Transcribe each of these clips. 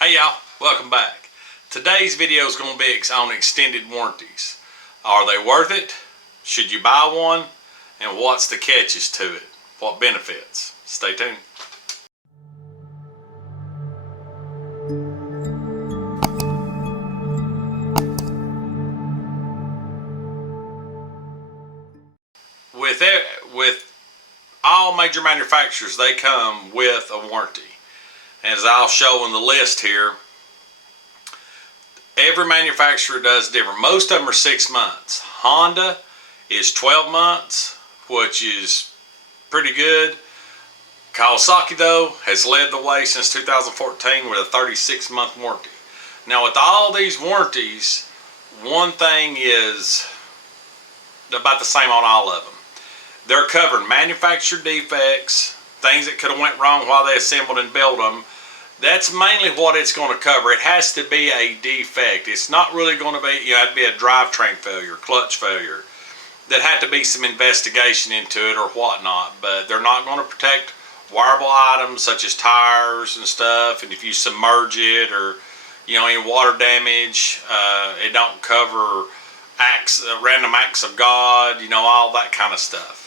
Hey y'all, welcome back. Today's video is going to be on extended warranties. Are they worth it? Should you buy one? And what's the catches to it? What benefits? Stay tuned. With all major manufacturers, they come with a warranty. As I'll show in the list here, every manufacturer does different. Most of them are 6 months. Honda is 12 months, which is pretty good. Kawasaki, though, has led the way since 2014 with a 36-month warranty. Now, with all these warranties, one thing is about the same on all of them. They're covering manufacturer defects, things that could have went wrong while they assembled and built them. That's mainly what it's going to cover. It has to be a defect. It's not really going to be, it'd be a drivetrain failure, clutch failure. There'd have to be some investigation into it or whatnot, but they're not going to protect wearable items such as tires and stuff. And if you submerge it or, any water damage, it don't cover random acts of God, all that kind of stuff.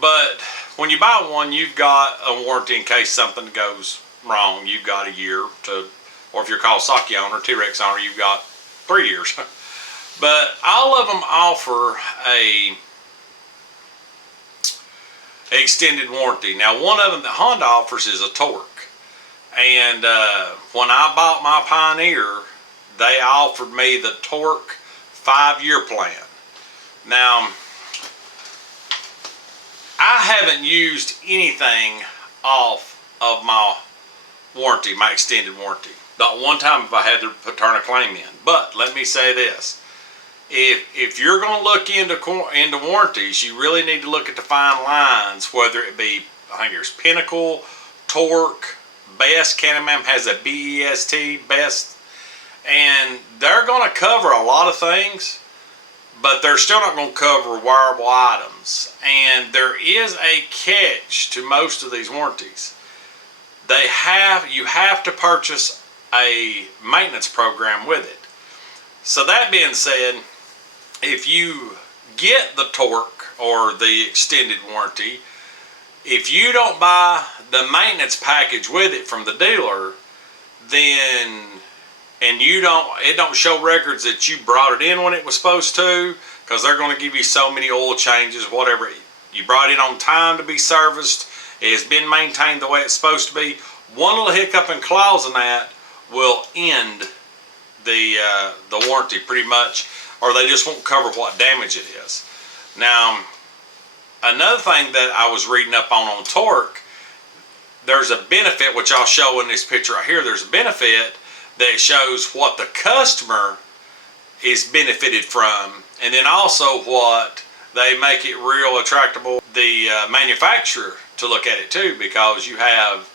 But when you buy one, you've got a warranty in case something goes wrong. You've got a year to, or if you're a Kawasaki owner, T-Rex owner, you've got 3 years. But all of them offer a extended warranty. Now, one of them that Honda offers is a torque. And when I bought my Pioneer, they offered me the torque 5-year plan. Now, I haven't used anything off of my warranty, my extended warranty. Not one time have I had to turn a claim in. But let me say this. If you're going to look into warranties, you really need to look at the fine lines, whether it be, I think there's Pinnacle, Torque, B.E.S.T. Can-Am has a B.E.S.T, B.E.S.T. And they're going to cover a lot of things, but they're still not going to cover wearable items. And there is a catch to most of these warranties. You have to purchase a maintenance program with it. So that being said, if you get the torque or the extended warranty, if you don't buy the maintenance package with it from the dealer, then it don't show records that you brought it in when it was supposed to, because they're going to give you so many oil changes, whatever. You brought it on time to be serviced. It has been maintained the way it's supposed to be. One little hiccup and clause in that will end the warranty pretty much, or they just won't cover what damage it is. Now, another thing that I was reading up on torque, there's a benefit, which I'll show in this picture right here. There's a benefit that shows what the customer is benefited from, and then also what they make it real attractable, the manufacturer, to look at it too, because you have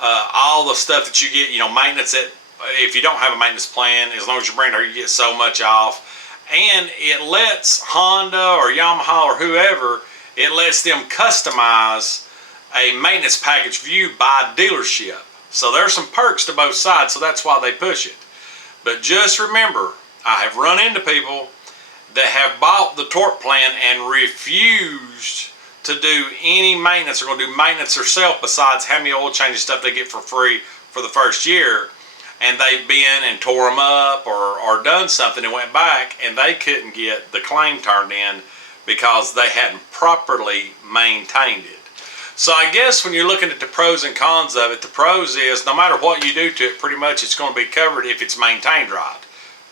all the stuff that you get, maintenance that, if you don't have a maintenance plan, as long as you're brand new, you get so much off. And it lets Honda or Yamaha or whoever, it lets them customize a maintenance package for you by dealership. So there's some perks to both sides, so that's why they push it. But just remember, I have run into people that have bought the torque plan and refused to do any maintenance. They're going to do maintenance themselves besides how many oil changes stuff they get for free for the first year. And they've been and tore them up or done something and went back, and they couldn't get the claim turned in because they hadn't properly maintained it. So I guess when you're looking at the pros and cons of it, the pros is no matter what you do to it, pretty much it's going to be covered if it's maintained right.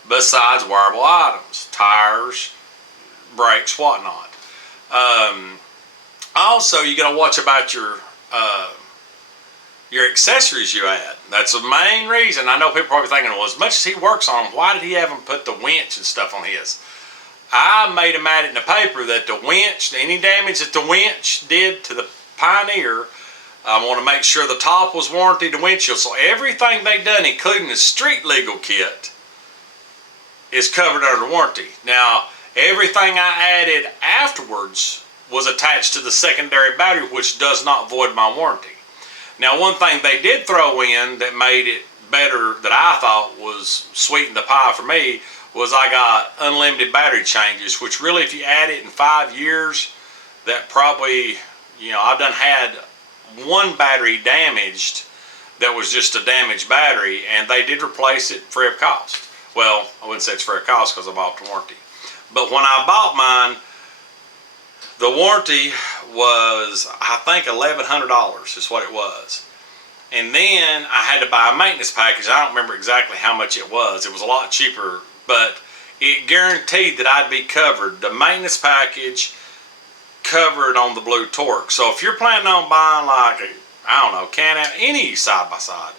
Besides wearable items, tires, brakes, whatnot. Also, you got to watch about your accessories you add. That's the main reason. I know people probably thinking, well, as much as he works on them, why did he have him put the winch and stuff on his? I made him add it in the paper that the winch, any damage that the winch did to the Pioneer, I want to make sure the top was warranted, the windshield. So everything they done, including the street legal kit, is covered under warranty. Now, everything I added afterwards was attached to the secondary battery, which does not void my warranty. Now, one thing they did throw in that made it better, that I thought was sweetened the pie for me, was I got unlimited battery changes, which really, if you add it in 5 years, that probably, you know, I've done had one battery damaged that was just a damaged battery, and they did replace it free of cost. Well, I wouldn't say it's free of cost because I bought the warranty. But when I bought mine, the warranty was, I think, $1,100 is what it was. And then I had to buy a maintenance package. I don't remember exactly how much it was. It was a lot cheaper, but it guaranteed that I'd be covered. The maintenance package covered on the Blue Torque. So if you're planning on buying like a, I don't know, Can-Am, any side-by-side,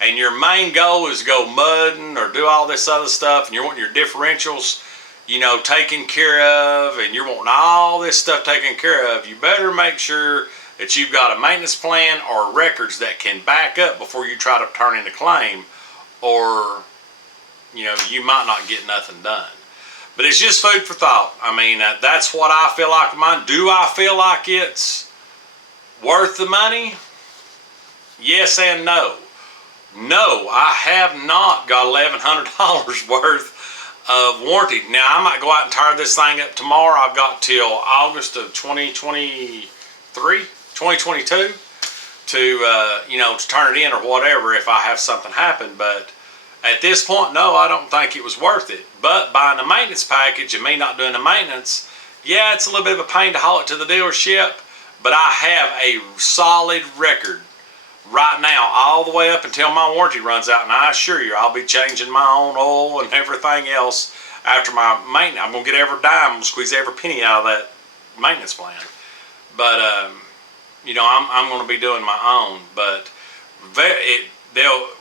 and your main goal is to go mudding or do all this other stuff, and you're wanting your differentials, you know, taken care of, and you're wanting all this stuff taken care of, you better make sure that you've got a maintenance plan or records that can back up before you try to turn in a claim, or, you know, you might not get nothing done. But it's just food for thought. I mean, that's what I feel like mine. Do I feel like it's worth the money? Yes and no. No, I have not got $1,100 worth of warranty. Now, I might go out and tire this thing up tomorrow. I've got till August of 2022 to, you know, to turn it in or whatever if I have something happen. But at this point, no, I don't think it was worth it. But buying a maintenance package and me not doing the maintenance, yeah, it's a little bit of a pain to haul it to the dealership, but I have a solid record right now all the way up until my warranty runs out, and I assure you I'll be changing my own oil and everything else after my maintenance. I'm going to get every dime, I'm going to squeeze every penny out of that maintenance plan. But, you know, I'm going to be doing my own. But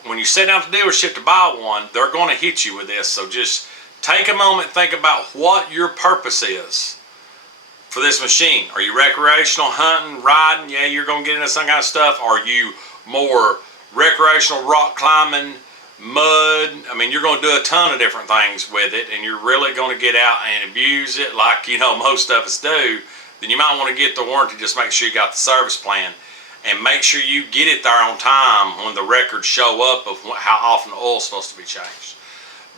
when you sit down at the dealership to buy one, they're going to hit you with this. So just take a moment and think about what your purpose is for this machine. Are you recreational, hunting, riding? Yeah, you're going to get into some kind of stuff. Are you more recreational, rock climbing, mud? I mean, you're going to do a ton of different things with it, and you're really going to get out and abuse it like, you know, most of us do. Then you might want to get the warranty. Just make sure you got the service plan, and make sure you get it there on time when the records show up of how often the oil's supposed to be changed.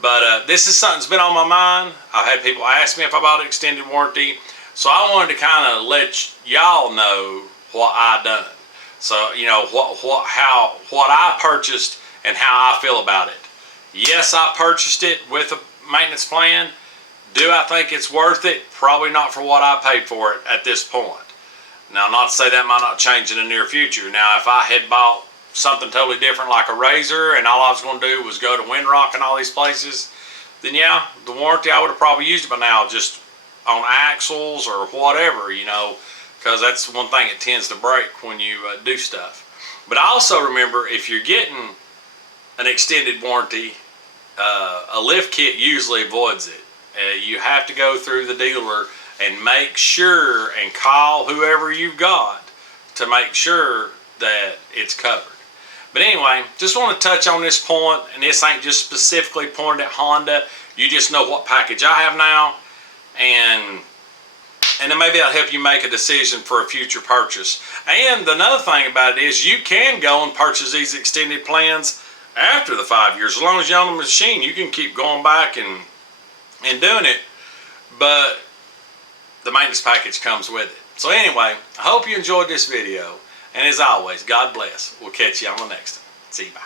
But this is something that's been on my mind. I've had people ask me if I bought an extended warranty, so I wanted to kind of let y'all know what I done. So, you know, what I purchased and how I feel about it. Yes, I purchased it with a maintenance plan. Do I think it's worth it? Probably not for what I paid for it at this point. Now, not to say that might not change in the near future. Now, if I had bought something totally different like a Razor and all I was going to do was go to Windrock and all these places, then yeah, the warranty, I would have probably used it by now, just on axles or whatever, you know, because that's one thing it tends to break when you do stuff. But also remember, if you're getting an extended warranty, a lift kit usually avoids it. You have to go through the dealer and make sure and call whoever you've got to make sure that it's covered. But anyway, just want to touch on this point, and this ain't just specifically pointed at Honda. You just know what package I have now, and then maybe that'll help you make a decision for a future purchase. And another thing about it is you can go and purchase these extended plans after the 5 years. As long as you own the machine, you can keep going back and doing it, but the maintenance package comes with it. So anyway, I hope you enjoyed this video, and as always, God bless. We'll catch you on the next one. See you, bye.